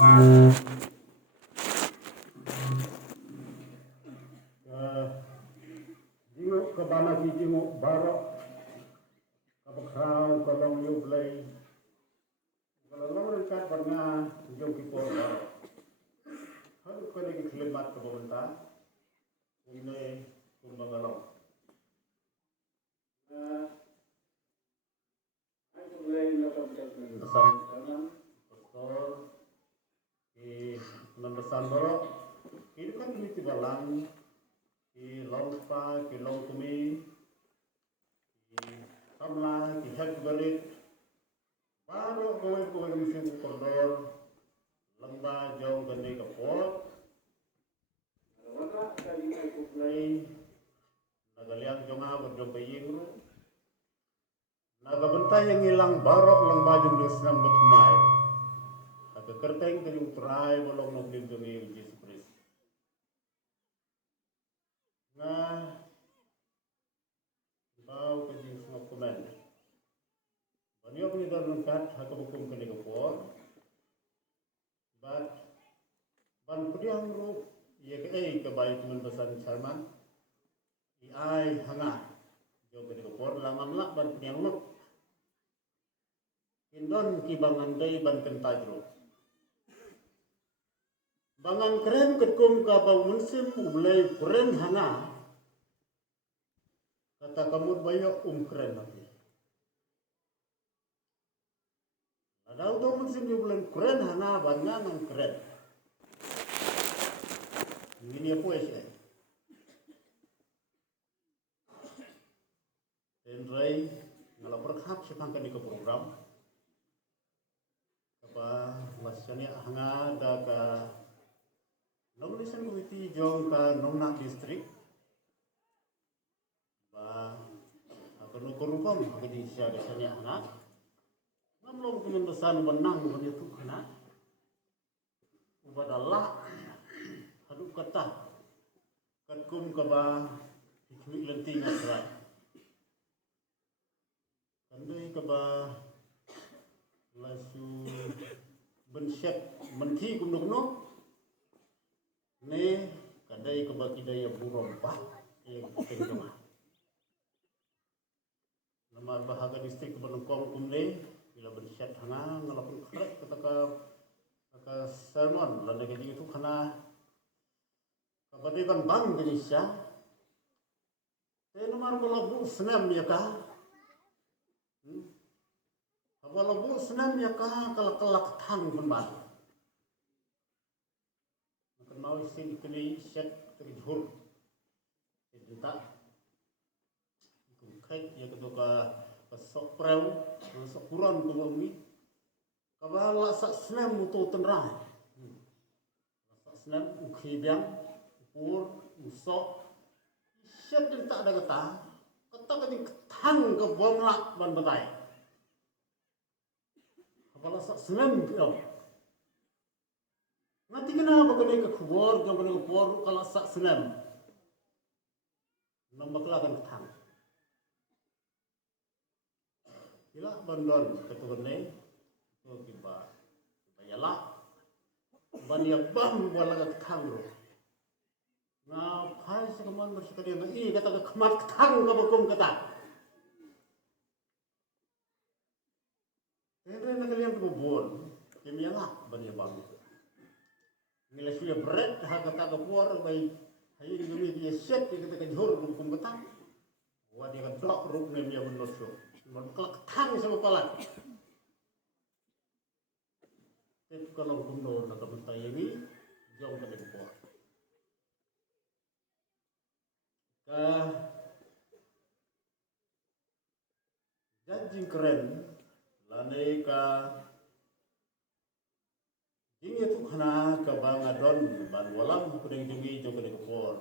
Jinguk ke bana ki jinguk barok kapakrau kolong yublay kalau long kat warna jong ki por barok haru ko lagi klimat ke pemerintah ini kumbangalong pesan pastor ki pesan barok ini kan miti balang ki longpa ki longkumi ki tamla ki hak galit baru kowe musim kordor lamba jong gani kapot wala kali ay kuplay nagaliang jonga berjong baying nagabantay ang ilang barok lang bajong des ng batmay nagkakarteng kanyang try walong nagling dungi Jesus Christ na baw kanyang mga komen banyo ko nito lungkat hakabukum kanigapor but ban pudiyang ro iya kay kabay kuman basan Sharman iay hanga yo kanigapor lamam la ban pudiyang ro indon kibangan day ban kentajro bangan keren ketkum kabaw munsim ulay keren hanga kata kamud bayo keren natin daw daw musim di bulan keren hana bangangan keren ini apa sih Andrei ngalapor khap sepang kan ke program apa wasanya hanga da ka nomination committee jong ka nongnak district ba akan kurupam agadi siya desanya hanga namlong kemendesan menang bukan itu kena ubadalah haduk kata katkum kaba hikmik lenting asrai kandai kaba lasu bensyet menti kumdukno ne kandai kaba kidaya burompa tengkema nama bahaga distrik kebenengkong kumne bila bersyat hanga ngalapun krek kata sermon landa kaji itu kena kabadiban bang Indonesia nomor balabu senam ya kah balabu senam ya kah kalak tang pemban maka mau sin kini syat terjur tidak krek ya ketuka sok preu sok kuran kumami kabala sak senam mutu tenrai sak senam ukhibyang pur usok syat din tak ada kata kading ketang ke bonglak ban batai kabala sak senam pio ngati kenapa kading ke kubor jong kading kubor kala sak senam nambaklah kan ketang ila bandon ketuane to kiba yala bania bam wala ka thangro na phai se kaman bersekali na i kata ka khamat thang ka bakum kata ere na kalian ko bol kemiala bania bam ngila suya bread ha kata ka por bai hayi dumi dia set kata ka jor bakum kata wa dia ka block ruk ne dia bonno kelak tang sama palat. Tapi kalau gubernur nak bentai ini jauh dari kuat. Janji keren, lane ka ini tu kena kebangadon ban walam kuning tinggi jauh dari kuat.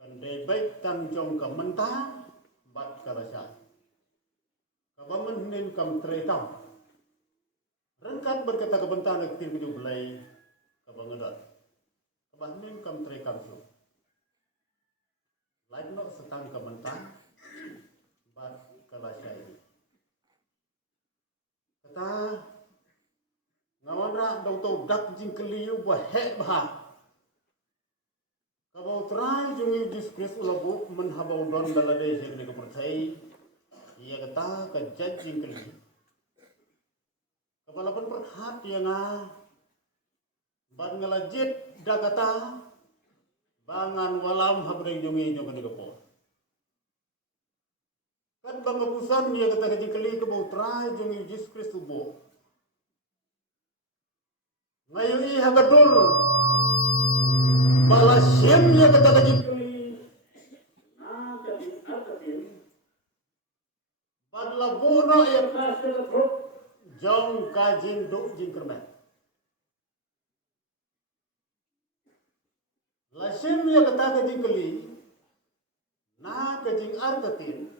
Kan baik tang jong ka mentah bat karasa. Kabaman hinin kam tretam rengkat berkata kebentan nak tim hidup belai kabangadan kabahin kam trekam su lain no setang kebentan bat kalasya ini kata Ngawara dong tau dak jingkeliu bahek bah. Kabau terai jungi diskurs ulabu menhabau don dalade jengni kepercayai. Ia kata kejat jingkeli. Kepalapan perhat yang ban ngelajit dak kata bangan walam habreng jungi jengni kepo. Kan bang kepusan ia kata kejingkeli kabau terai jungi diskurs ubo. Ngayon hagadul balasim ya kata jingkeli badla bono ya jong kajin duk jingkermen lasim ya kata jingkeli na kajing arkatin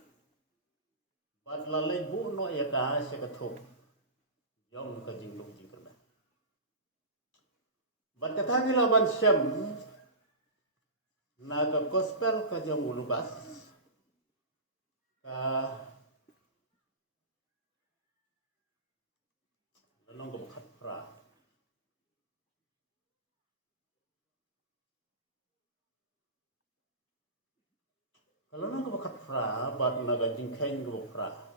badla lay bono ya ka sekatho jong kajing duk jingkermen. Bat kata nila ban syam naga gospel ka jang Lukas ka lanong ko khatra kalau nang ko khatra bat naga jingkhain ko khatra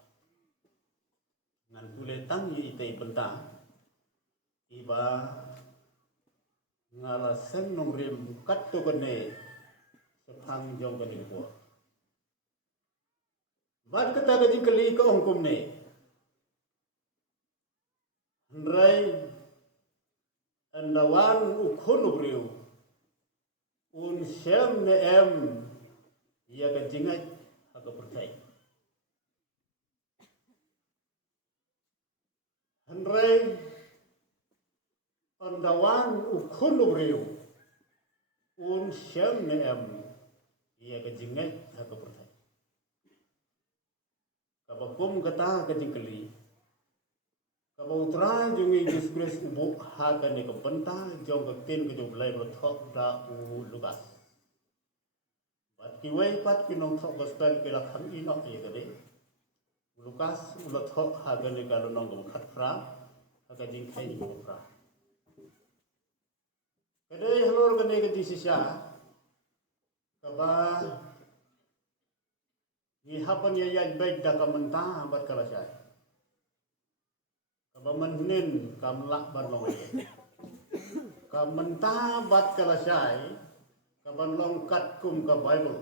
ngan tuletang yi itay benta iba ngala sen nomrim kat to kene sepang jong kene ko bad kata ga jingkeli ko ongkum ne ndrai andawan ukhun ubriu un syam ne em ya ga jingai aga percaya ndrai andawan ukhun ubriu un syam ne em ya ga jingai aga percaya kabakum kata ga jingkeli kabau terai jungi diskurs ubu haga ne ka benta jong ka tin ka jong lai thok da u Lukas bat ki wei pat ki nong thok gospel ki la kham i nok ye ka de Lukas u la thok haga ne ka nong ka khat fra haga jing khai ni ka fra ka de halor ka ne ka di sisya ka ba ni hapan ye yan baik da ka menta bat kala syai kabamanhin kamlak banlong kamenta bat kalasai kabanlong kat kum ka Bible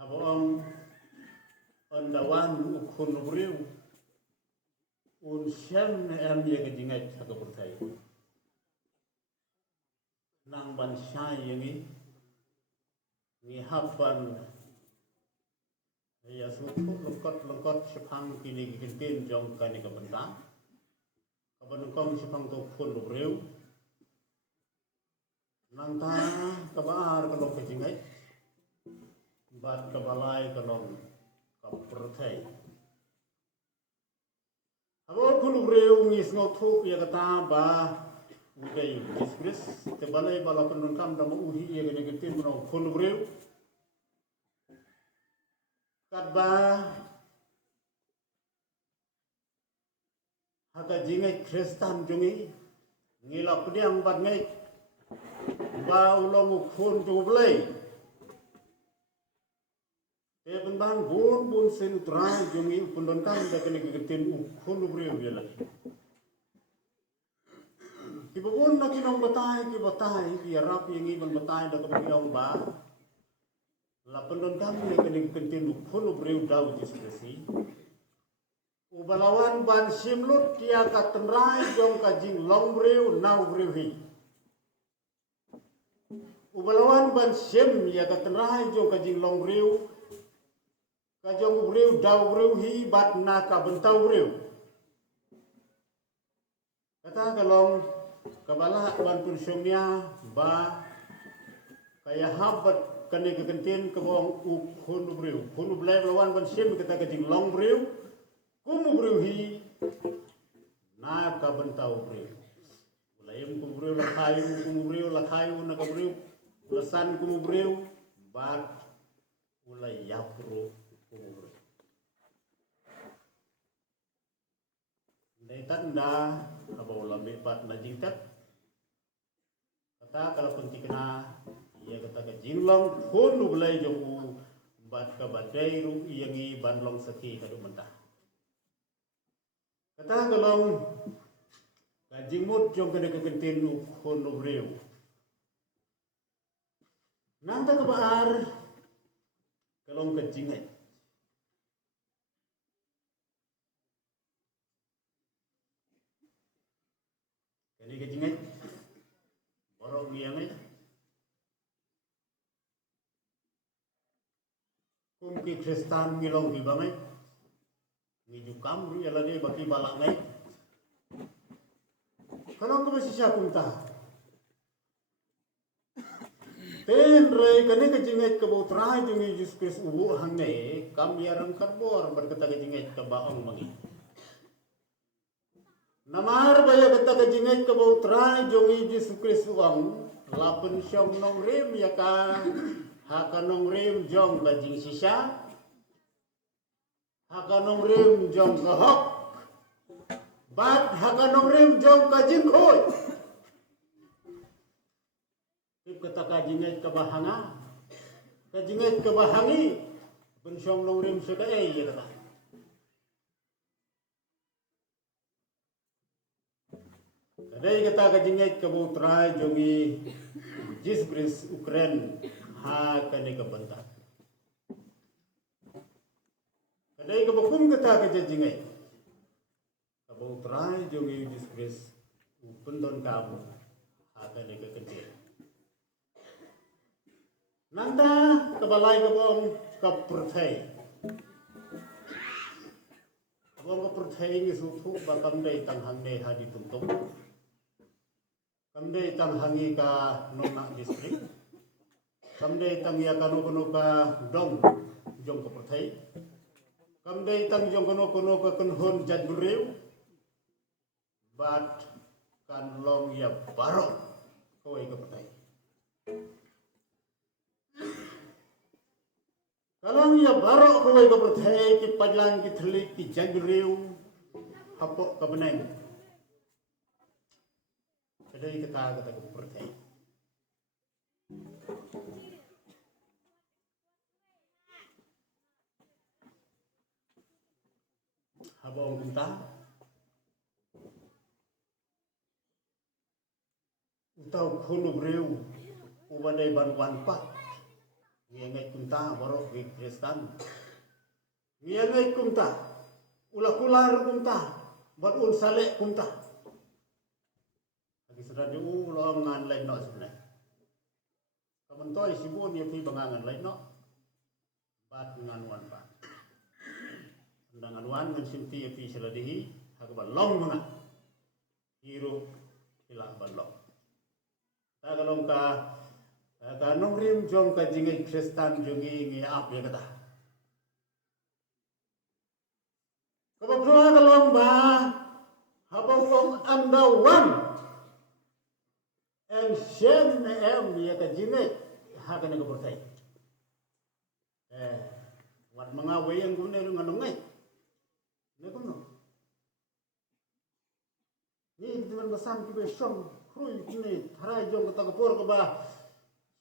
habong ondawan ukun ubriu un syam em ye gedingat ka pertai nang ban syai yangi ni hapan ya suku lengkot sepang kini kintin jong kani ka benta kabanungkong sepang to pun ubriu nang ta kabar kalong kejingai bat kabalai kalong ka pertai abo pun ubriu ngis ngothuk ya kata ba uday diskurs tebalai bala penungkam dama uhi ya gani kintin menong pun ubriu kadba haga jingai Kristen jungi ngila pediang bat ngai ba ulong ukhun jublai te bendan bun sen trai jungi pundon kan da kene getin ukhun ubriu ya lagi kibun na kinong batai ki rap yang ibang batai da kabiong ba la pundon kan ya kene getin ukhun ubriu daw diskresi ubalawan ban simlut kia katenrai jong kajing longbriu naubriu hi ubalawan ban sim ya katenrai jong kajing longbriu kajong briu daubriu hi bat na ka bentaubriu kata kalong kabala ban pun syumnya ba kaya habat kani kekentin kebong ukhun briu hunu blai lawan ban sim kata kajing longbriu kumu bruhi na ka bentau briu ulayem kumu briu la kayu na ka briu lasan kumu briu bat ulai yapro kumur. Dai tanda abaw lamipat na jingkat. Kata kalau penting kena ia kata ke jinglong pun ulai jong bat ka badai ru iangi banlong saki kadu mentah. Kata kalau kajingmut jong kena kekentin pun ubreu. Nanta kebaar kalau kejingai. Kani kejingai borong iangai. Kumki Kristan ngilong di bangai. Ngijukam ru yala de baki balak ngai. Kalau kau masih siap kunta. Ten rei kani kejingai ke bautra jungi Yesus Kristus ubu hangne kam yarang karbor berkata kejingai ke baong mangi. Namar baya kata kejingai ke bautra jungi Yesus Kristus uang lapen syong nong rim ya ka hakanong rim jong kajing sisa hakanong rim jong kahok bat hakanong rim jong kajing khoi. Kata kajinget kabahanga, kajinget kabahangi, pensyong nong rim sekai ya kata. Kadai kata kajinget kabutrai jongi Jisbris Ukraine ha kani kabanta. Kadai kabakum kata kajinget kabutrai jongi Jisbris Ukundon kamu ha kani kakentir. Nanda kebalai kebong kepercay. Kebong kepercay ni suatu bakam day tanghang day hadi tuntung. Kamday tanghangi ka nona distrik. Kamday tangya kanu kanu ka dong jong kepercay. Kamday tang jong kanu kanu ka kunhun jadburiu. Bat kan long ya barok kawai kepercay. Kalau ia barok kawai ka perthai ki padlang ki thlik ki jagriu hapok ka beneng. Kadai kata ka perthai. Habong kunta. Utau khunu breu ubadai banwan pat. Ngiangai kunta borok di Kristen. Ngiangai kunta ulah kular kunta buat salek kunta. Lagi sedar di ulah ngan lain no sebenarnya. Kamen toy sibun dia pi bangangan lain no. Bat ngan wan pa. Ndangan wan ngan sinti pi seladihi hak balong manga. Hirup hilang balong. Ta kalong ka kanong rim jong kajingai Kristen jongi ngi ap ya kata. Kapapua kalong ba habong anda one and shen em ya kajingai hakan ko pertai. Wat mga wayang gune ru nganong ngai. Ne kuno. Ni diman basan ki be shom krui ni tharai jong kata kapor ko ba.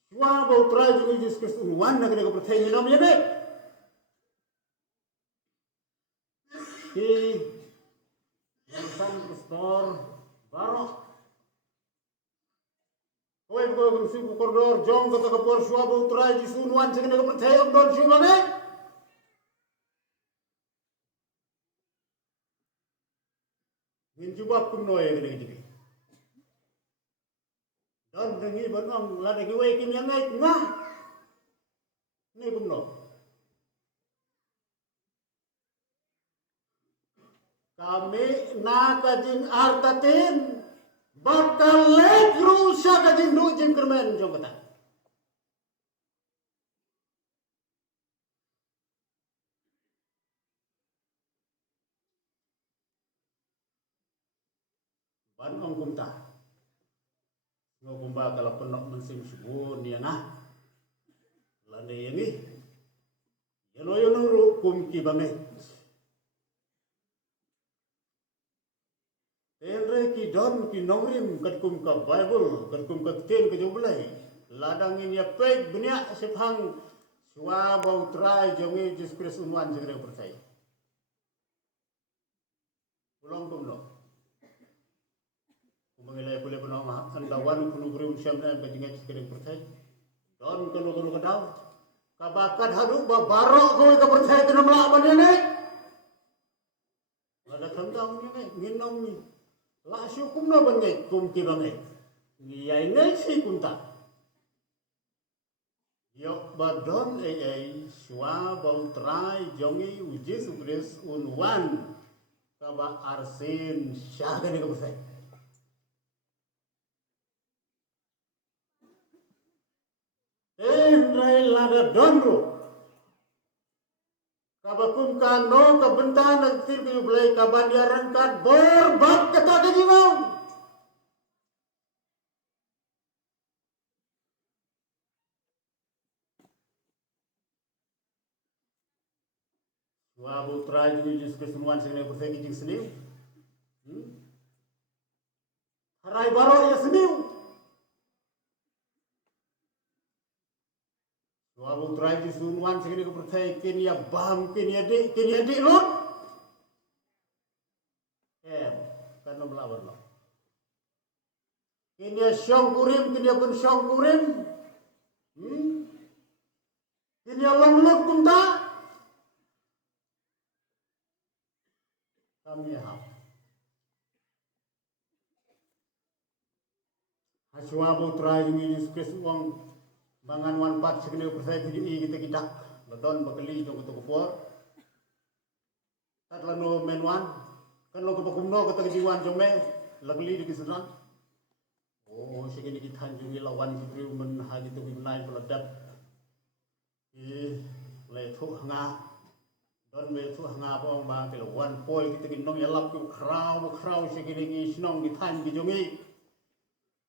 Wah bau trai juga Yesus Kristus unuan nak kena percaya ni namanya be. Ki San Pastor Barok. Kau ibu kau mesti koridor jong kata kapor shua bau trai Yesus unuan nak kena percaya don shua mana? Minjubak pun noy kena jadi. Dan dengi banong lada kiwai kim yang naik ngah. Ni kumno. Kami na kajing artatin bakal lek rusa kajing du jim kermen jong kata. Banong kumta. Ngomba kalau penok mensim subun dia ngah. Landa yang ni Yelo nuru kum ki bangai. Tenre ki don ki nongrim kat kum ka Bible kat kum ka ten ka jublai. Ladang ini pek banyak sephang swa bau trai jongi Yesus Kristus unwan segera percaya. Pulang kum lo. Kumangilai boleh penama andawan kunu beri usiam dan bajingan segera percaya. Don kalau kadau kabakat haduk barok kowe ka percaya kena melawan ini. Ada kandang ini nginom ni. La syukum na bangai kum ki bangai. Ngiyai ngai si kum ta. Yok badon swa bau trai jongi uji Yesus unwan kaba arsin syaga ni ka percaya. Rai lada donro kabakum kano kabentan nagtir kayo belay kabanyaran kan berbab kata kajimau. Wabu try juga Yesus kesemuan segala percaya kijing seniu. Harai baro ya seniu. Wabu try kesemuan segala percaya kini ya bam kini ya dik lot. Karena melawan lo. Kini ya syong kurim kini ya pun syong kurim. Kini ya lamlut kumta. Kami ya. Haswa bu try Yesus Kristus wang bangan wan pat segala percaya tujuh kita beton bakali jong kutu kupor. Tat lano menwan kan lo kepakumno kata kejiwan jong me lagli di kisaran. Oh segini kita jungi lawan sibri men haji tu bimnai peladat. Le thu nga don me thu nga po ba ke lawan poi kita ginong yalap ku krau segini ki snong ki than ki jungi.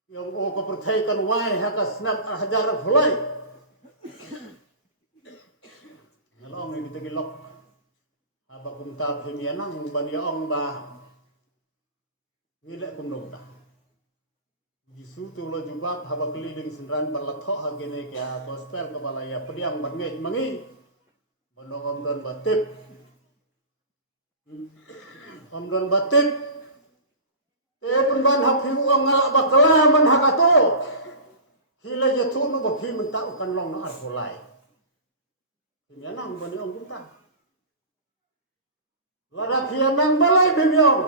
Yang ko percaya kan wai haka snap hajar fulai. Nalong ni kita gilok. Apa kum tab semianang ban ya ong ba. Ngilek kum nong ta. Jisu tu lo jubab haba keli ding sendran balatho hagene kya gospel kepala ya pediam bangai mangi. Banong om don batip. Om don batip. Pun ban hapi uang ngalak bakala man hakato. Hila jatuh nu bapi minta ukan long na arfolai. Kinyanang bani ong kunta. Lada kianang balai bibiong.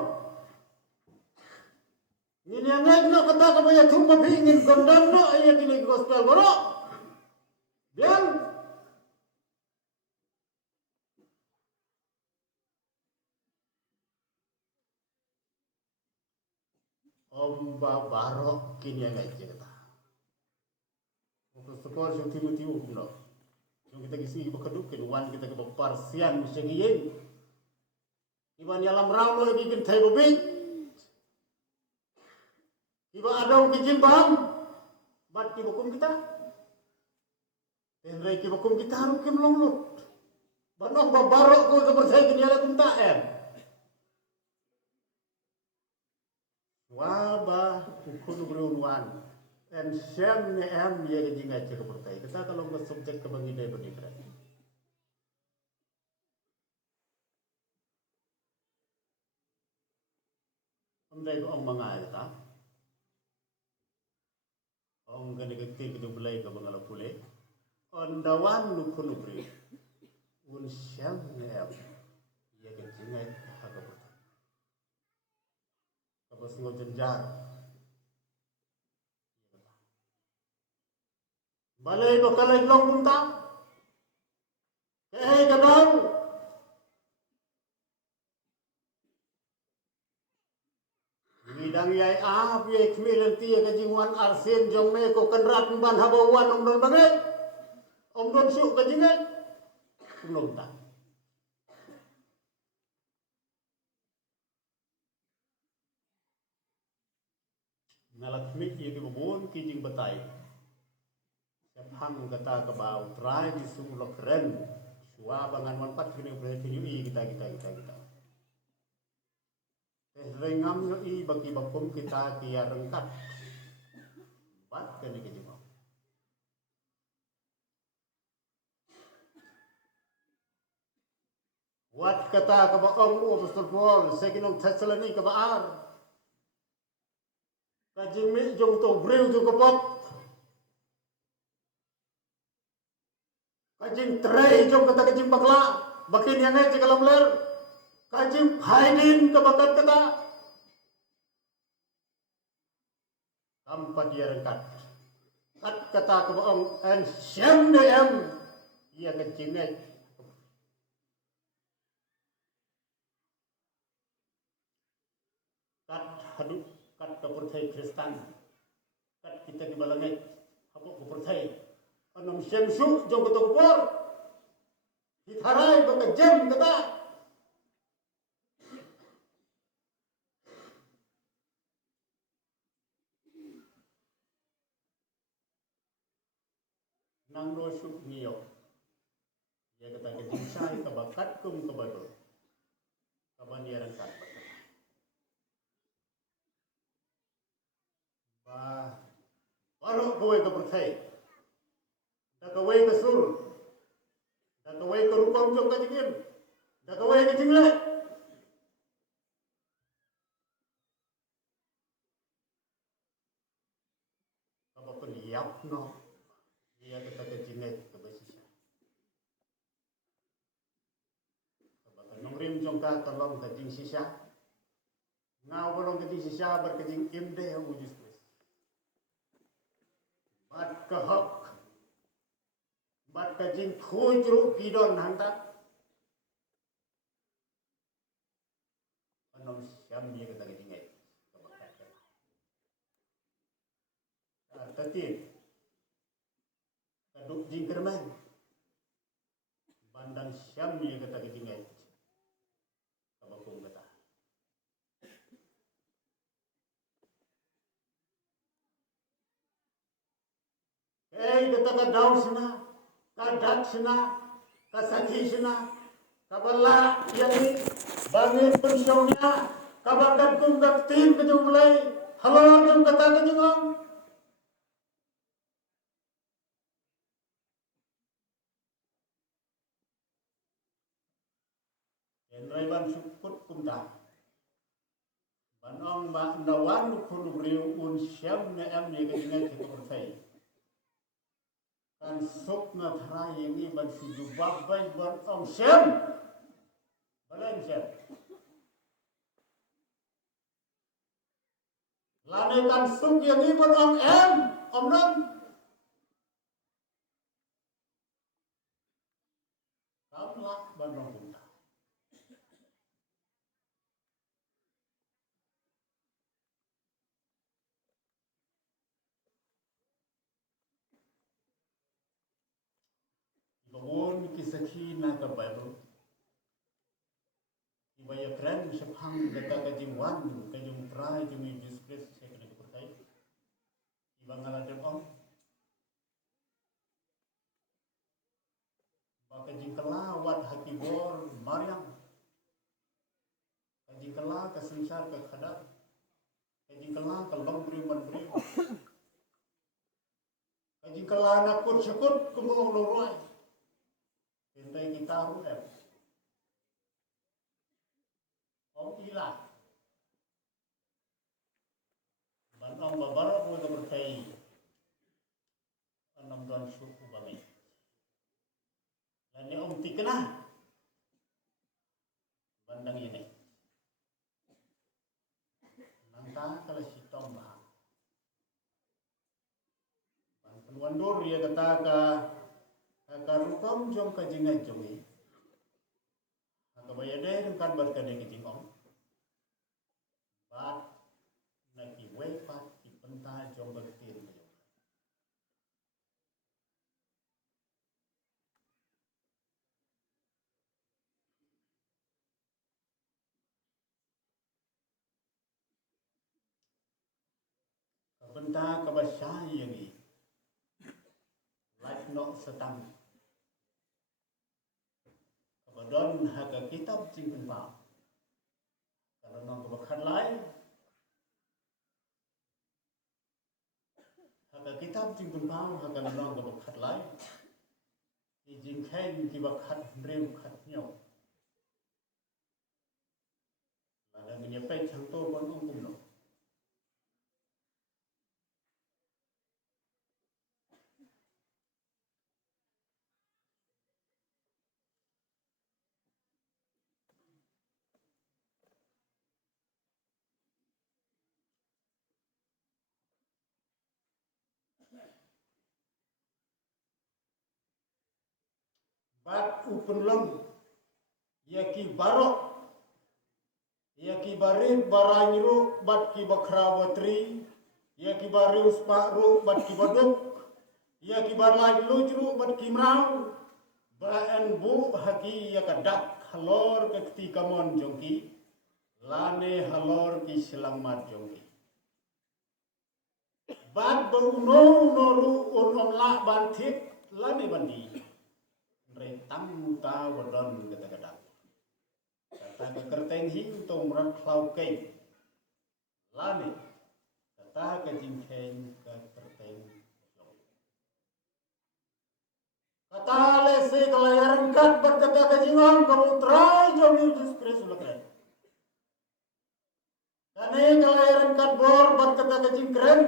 Nginyangai kena kata kabaya tuh bapi ingin gondam no iya kini gospel borok. Biang. Om barok kini yang aja kita. Untuk sekolah yang tiu no. Yang kita kisi bekedukin wan kita ke parsian segiyen. Iban yalam raw lo bikin thai bobik. Iba ada kijin bang. Bat ki bokum kita. Tenrai ki bokum kita harum kim long lut. Banong barok ko ke percaya kini ada kum taem. Wabah ukun berunwan and syam ne am ye jinga cek pertai kita kalau nggak subjek ke bangidai berdikrat omdai ko ong mangai ta ong gane gekti ke belai ke bangala pule ondawan ukun ubri un syam ne am ye jinga haga pertai kabas ngojenjar balai bakalai long kunta kadang bidang yai ye kmilen tie ka jingwan arsen jong me ko kanrat ban habawan om don bagai om don su ka jingai kulong ta nalak mik ye ki bobon ki jing batai hang kata ke bau trai di sumlo keren Wah bangan manfaat kini berarti kita. Rengam i bagi bakum kita kia rengkat. Bat kini kejima. Wat kata kabaong Apostol Paul seginong Thessaloni kabaar. Kajimi jong to breu tu kapot. Kajing tray jong kata kajing bakla, bakin yang ay jikalam ler. Kajing haidin kabakat kata. Tampa dia rengkat. Kat kata kebaong en siam dem. Ia kecingnya. Kat haduk kat kepercayaan Kristen. Kat kita di balangit. Hapuk kepercayaan. Anam siam su jong kata kupor. Hitarai baka jem kata. Nang dosuk niyo. Ia kata kejingsai kabakat kum kabado. Kabaniaran kat. Baru kowe kepercayaan. Dakaway ke sur, dakaway ke rupang jong kajingin, dakaway ke jingle. Apa peliap no, dia kata ke jingle ke basisya. Apa nongrim jong ka tolong kajing sisya, ngau bolong kajing sisya berkajing imde yang ujus tulis. Bat kehok. Bat kajing khui jeruk bidon hantar. Anom siam dia kata kajing ay. Tati. Kaduk jing kerman. Bandang siam dia kata kajing ay. Kabakung kata. Kata ka daw sina. Kadak sina, kasaki sina, kabala yang bangin pensiunnya, kabakat kum kaktin kejung mulai, halo jom kata kejung om. Enrai ban sukut kum dah. Banong mak nawan kunu beriu un siam ne am ne kejungan kita bersai. Kan sok na thara yang ban suju babai ban om siam. Balen siam. Lane kan sok yang ban om non. Kamlah banong kita. Bangun kisah na ka Bible. Ibaya keren sepang kata kajing wan, kajing prai, kajing Jesus Christ saya kena dipercayai. Ibang ngaladem om. Kajing kelawat hati bor Maryam. Kajing kelah kesengsar kekhadap. Kajing kelah kalbang beriman beriman. Kajing kelah nakut syukut kemulung loroi. Hentai kita ruem. Om ilah. Bantang babara pun kepercayai. Anam tuan suku bagi. Dan ni om tikna. Bandang ini. Nangta kalau si Tom bah. Penwandur dia kata ka rupam jom ka jingai jongi. Ka bayade kan berkade ke jingong. Bat naki wepat di penta jom bertir ke jong. Ka penta ka basyai yangi. Like not setang. don haka kitab jing penpa kalau nong kebakan lain haka kitab jing penpa haka nong kebakan lain jing khen kibakat rem kat nyau ada menyepai cantor kon ongkum no bat upenlem yaki barok yaki barit baranyiru bat ki bakrawatri yaki barius pakru bat ki baduk yaki barlaj lujru bat ki mrau baan bu haki yakadak halor ke ketika mon jongki lane halor ki selamat jongki bat bau no noru unon la bantit lane bandi retang ta wadon kata-kata kata kerteng hing tong ran klau kei lane kata ke jingkeng ke kerteng kata lese kelayaran kat berkata ke jingon kamutra jom Yesus Kristus lekren kane kelayaran kat bor berkata ke jingkren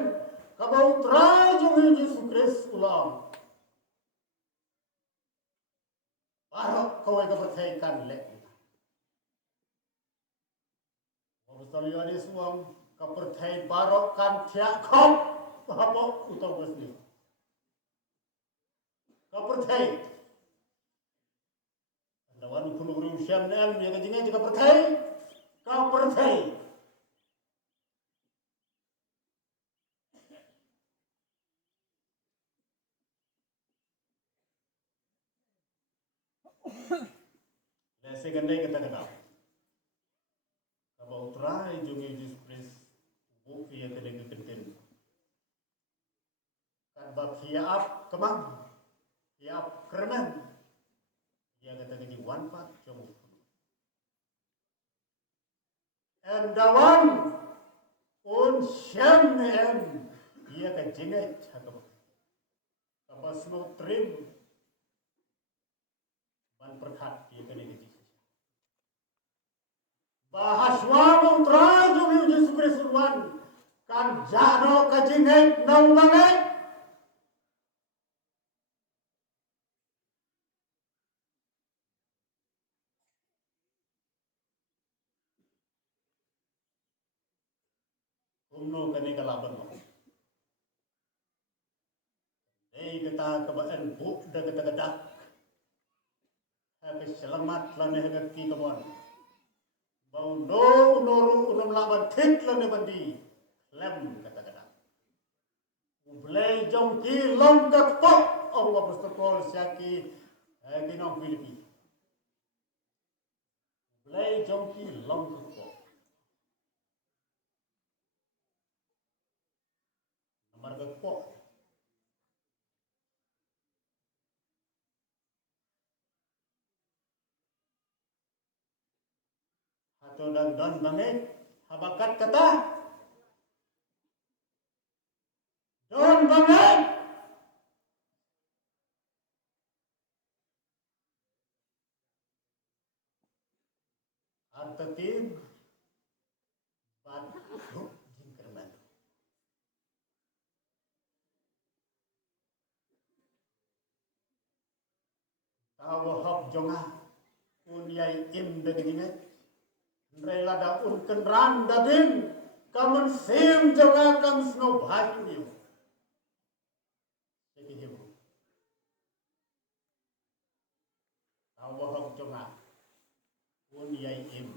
kamutra jom Yesus Kristus ulang barok kau yang berkaitan lek Australia suam kaperthai barok kan tiak khop habok utau besni kaperthai dawan kulugru syam nem ya kajinga kaperthai lese gandai kata-kata Kaba utrai jong Yesus Kristus buki yang kedeng kenten. Kan bab hiap kemang, hiap kerman. Ia kata keji wanpat jom. And dawan un syam em ia kan jengat hakam. Kaba snow trim ban perkat ia kedeng keji. Bahaswa utrai jom Yesus Kristus wan kan jano kajingai nau bangai umno kani kalaban mo kata kabaan buk da kata gadak habis selamat lane hagaki kamon bau no noru unam laban thit lane bandi lem kata-kata ublay jongki long kakpok Allah berstokol syaki kinong Filipi ublay jongki long kakpok nomor kakpok atau dan bangit habakat kata don bangit artatin ban jingkerman tawahab jonga unyai im dagingnya Rela da un kenran dadin kamen sim jonga kam sno bhayu jadi hibu tawahab jonga unyai im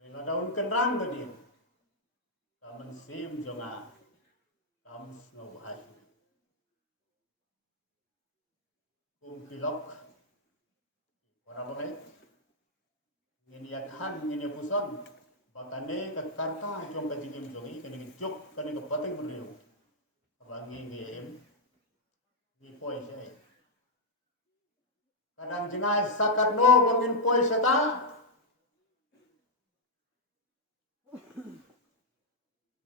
Rela da un kenran dadin kamen sim jonga kam sno bhayu kilok orang boleh ngini yakhan ngini pusan bakane ke karta jong ke jingim jongi kene ke juk kene ke pateng beriu abangi ngiem ni poi sai Kadang jengai sakat no bangin poi seta.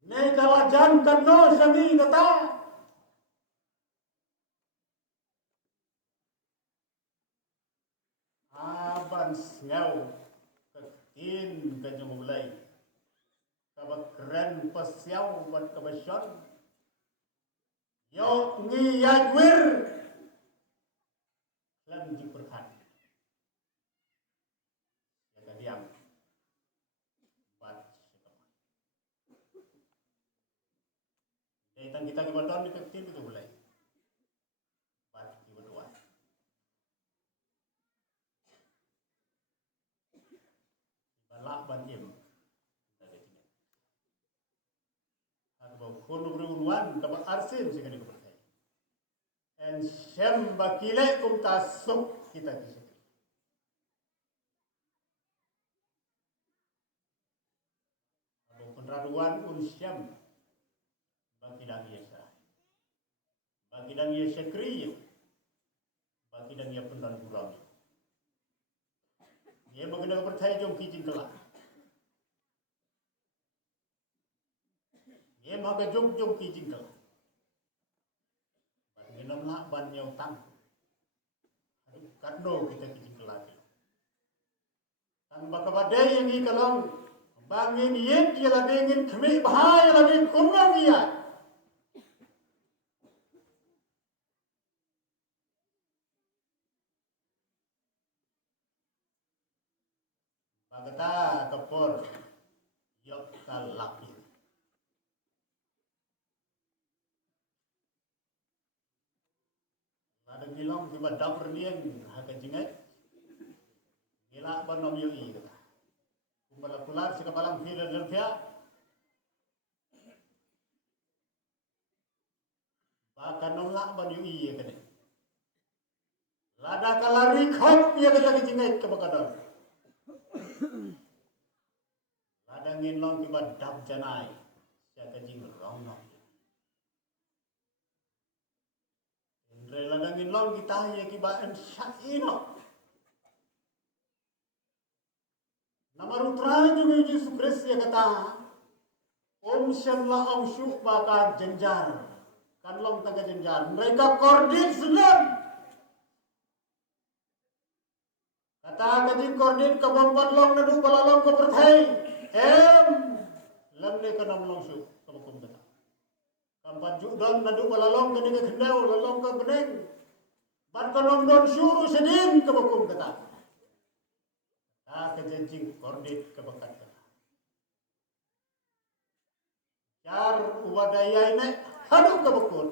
Ne kalajan kan no sami kata. Aban sngau kekin kanyang mulai. Kabak keren pasiaw ban kabasyon. Yo ngi yagwir. Lam diperkan. Ya kadiam. Bat sekaman. Jaitan kita kebadon di kekin itu mulai. Bat kibadua. Balak ban im. Kono berunwan dapat arsin sekali kepercayaan. En syam bakile kum tasuk kita kisah. Abu penraduan un syam bakilang yesa. Bakilang yesa kriyo. Bakilang ya pendan kurang. Dia mengenal percaya jom kijing kelak. Dia maga jom kijing kelak. Minum lah ban yang tang. Aduh, kado kita kijing kelak. Tang baka badai yang ikalong. Bangin yit ya lagi ingin kemik bahaya lagi kungang ya. Bagata kapor. Yok kalak. Ada bilang tiba dapur nian haka jingat. Gila banom yoi kata. Kumbala kular si kapalang Philadelphia. Bahkan nolak ban yoi kata. Lada kalari khop ya kata jingat ke bakadar. Lada nginlong tiba dap janai. Siaka jing rongnong. Lada nginlong kita ya kibaan syakino. Nama rutra juga Yesus Kristus ya kata, Om Syamla Om Syuk bakal jenjar, kanlong taga jenjar, mereka kordit senang. Kata kajing kordit kebompat long nadu balalong ke perthai, lamne ka namlong syuk kabukum kata. Kampan judon nadu balalong ke niga kendau lalong ke beneng, ban kanom don syuru sedin kabukum kata. Kejanjing kordit kebekat kata. Car uwadaya ini haduk kebekut.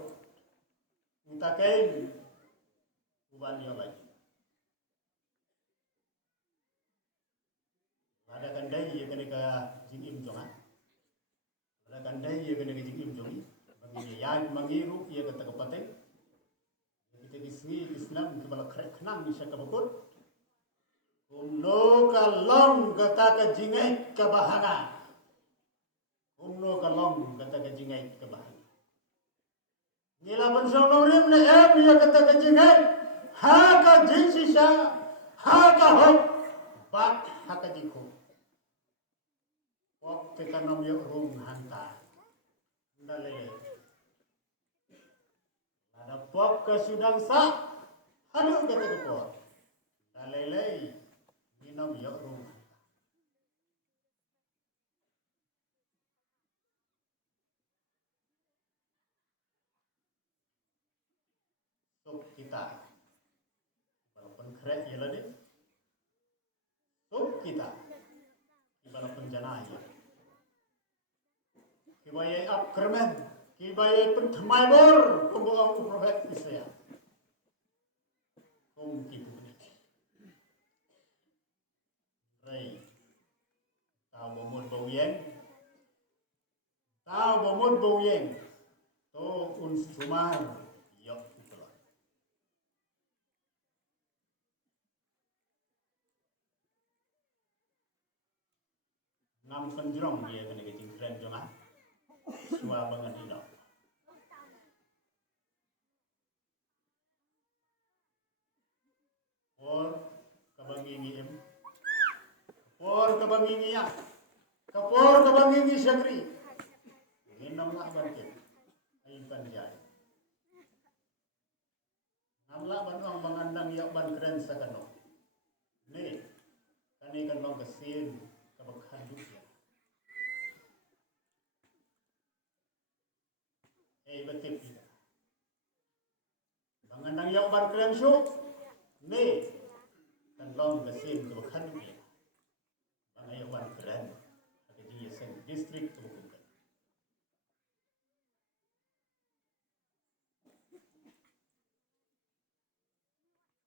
Utakain ubanyo lagi. Ada kandai ya kena ke jingim jongan. Ada kandai ya kena ke jingim jongi. Bagi yang mengiru ia kata kepateng. Kita kisni Islam kebala kenang bisa kebekut. Umno kalong kata ka jingay kabahanga. Umno kalong kata ka jingay kabahanga. Nila pansong rim na ya kata ka jingay. Ha ka jing siya. Ha ka hok. Bak ha ka jingko. Pok te kanom yung rung hanta. Dalele. Ada pok ka sudang sa. Hano kata ka po. Dalele. Minum yok rumah. Sup kita, walaupun keren ya lah deh. Sup kita, walaupun janah ya. Kibayai up kermen, kibayai pun themai bor, kumbu aku profet Isaya. Kumki bukni. Ray. Tao bomod bawien. Tao bomod bawien. To un sumar. Yok itulah. Nam penjrong dia kena kecing keren jongan. Sua banget hidup. Or mangingi em. Kapor ka mangingi ya. Kapor ka mangingi syagri. Nginam lah bantin. Ayukan jaya. Namla ban ang mangandang yak ban keren sa kano. Ni, kani kan bang kasin kabaghanduk ya. Batip ya. Mangandang yak ban keren syuk. Ni, kan bang kasin kabaghanduk ya. Bang yak ban keren. Ada di sen distrik kabaghanduk.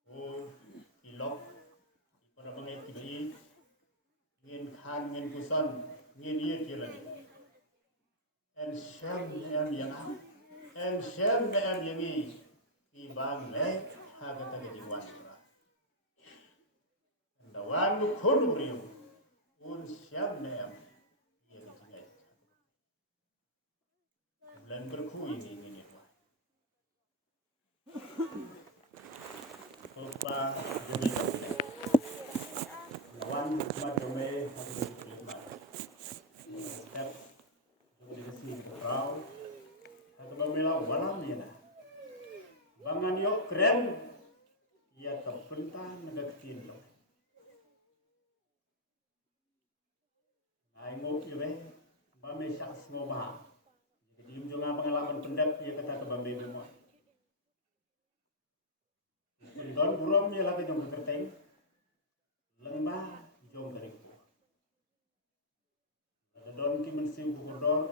Oh, ilok. Pada bangay tibai. Ngin khan ngin kusan ngin iya kilani. En shem em yang en shem em yang i ibang le haga taga diwan ra. Dawan lu khonu riu un shem em iya jingai. Bulan berku ini wa. Opa demi wan cuma demi haga terima. Step dari sini ke kau. Haga bamela walam ni na. Bangan yok keren ia terpentan negaktin lo. Ai ngok iwe bame syaks ngoma. Jadi junga pengalaman pendap ia kata ke bambe mo. Don burom ni la ke jong kerteng. Lengma jong dari ko. Don ki mensim bukordor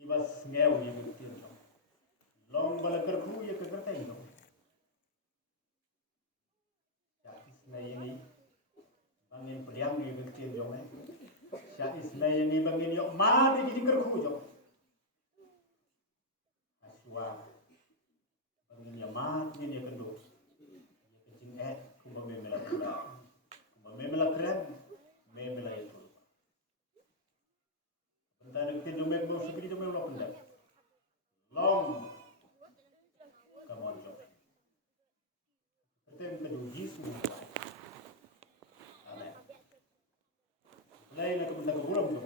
ibas ngeu ye buktin lo. Long bala kerku ia ke kerteng lo. Ini bangin pediam ni buktin jong eh. Syah ismay yang ni bangin yok ma di jadi kerku jong. Aswa bangin ya ma ni dia kedua. Dia kecing kumba memela kura. Kumba memela keren memela itu. Bentar dekat jom mek mau sikri jom lo pendek. Long come on jom. Ketem kedua Yesus. Lain aku bentar kurang jom.